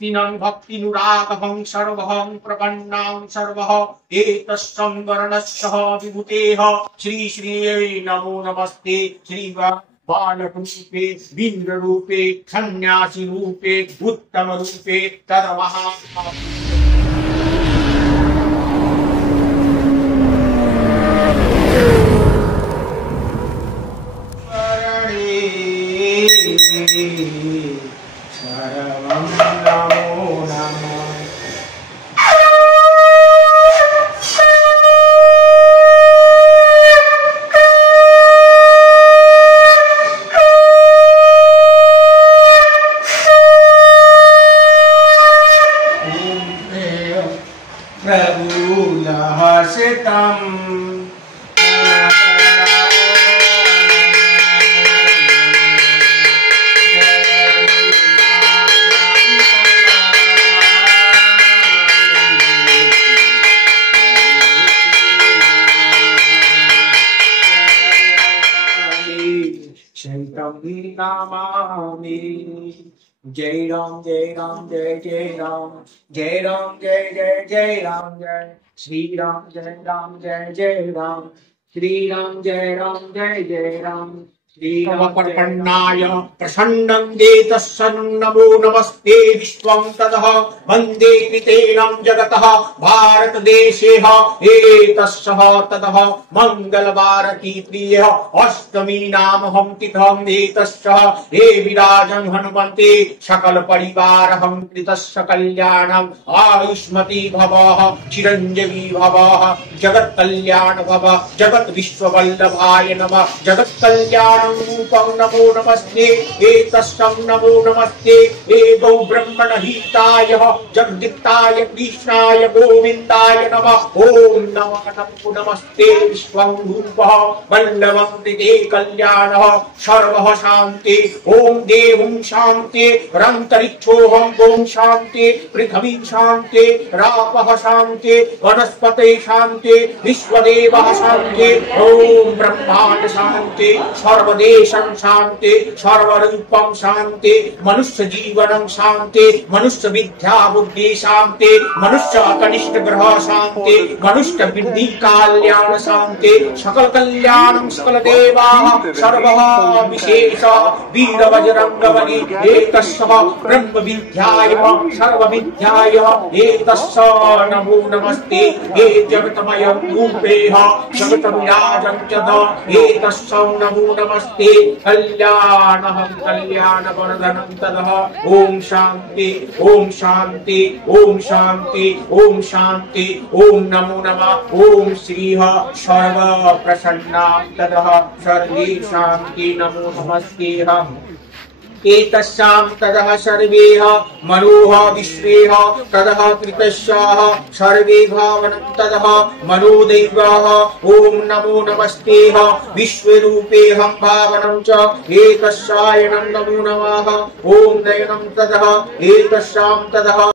तीनं भक्तिनुरागहं सर्वहं प्रपन्नां सर्वः एतस्सं वर्णस्य विभूतेः श्री श्रीयै नमो नमस्ते। श्री बालक रूपे वीर रूपे सन्यासी रूपे उत्तम रूपे तदमहा नामामि। जय राम जय राम जय जय राम, जय राम जय जय जय राम, जय श्री राम जय राम जय जय राम, श्री राम जय जय राम। श्रीरामपर्पन्नाय प्रसन्नं देतस्सं नमो नमस्ते विश्वं ततः वन्दे कृतेनं जगतः भारतदेशेः एतस्सः ततः मङ्गलवारती प्रिय अष्टमी नामहं तिथं एतस्सः हे विराजन् हनुमन्ते सकल परिवारहं कृतस्य कल्याणम् आयुष्मती भवः चिरञ्जीवी भवः जगत् कल्याण भव जगत् विश्ववल्लभाय नमः जगत् कल्याण रूपं नमो नमस्ते एतस्सं नमो नमस्ते ए गौ ब्रह्मण हिताय जगदीताय कृष्णाय गोविन्दाय नमः ओम नमो नमस्ते विश्वं रूपः वल्लभं कृते कल्याणः सर्वः शान्ति ओम देवं शान्ति रन्तरिक्षोऽहं गों शान्ति पृथ्वी शान्ति रापः शान्ति वनस्पते शान्ति विश्वदेवः शान्ति ओम ब्रह्मांड शान्ति सर्वदेशं शान्ति सर्वरूपं शान्ति मनुष्य जीवनं शान्ति मनुष्य विद्या बुद्धि शान्ति मनुष्य कनिष्ठ ग्रह शान्ति मनुष्य वृद्धि कल्याण शान्ति सकल कल्याणं सकल देवाः सर्वः विशेष वीर बजरंगबली एतस्सः ब्रह्म विद्याय सर्व विद्याय एतस्स नमो नमस्ते हे जगतमयं रूपेह जगत विराजं च एतस्स नमो नमस्ते कल्याणहं कल्याण वर्धनं ततः ओम शांति ओम शांति ओम शांति ओम शांति ओम नमो नमः ओम श्रीः सर्व प्रसन्नां ततः सर्वे शांति नमो नमस्ते। एतस्यां ततः सर्वेः मनोः विश्वेः ततः कृतस्याः सर्वे भावनं ततः मनोदैवः ओम नमो नमस्तेः विश्वरूपेऽहं भावनं च एकस्यायनं नमो नमः ओम नयनं ततः एतस्यां ततः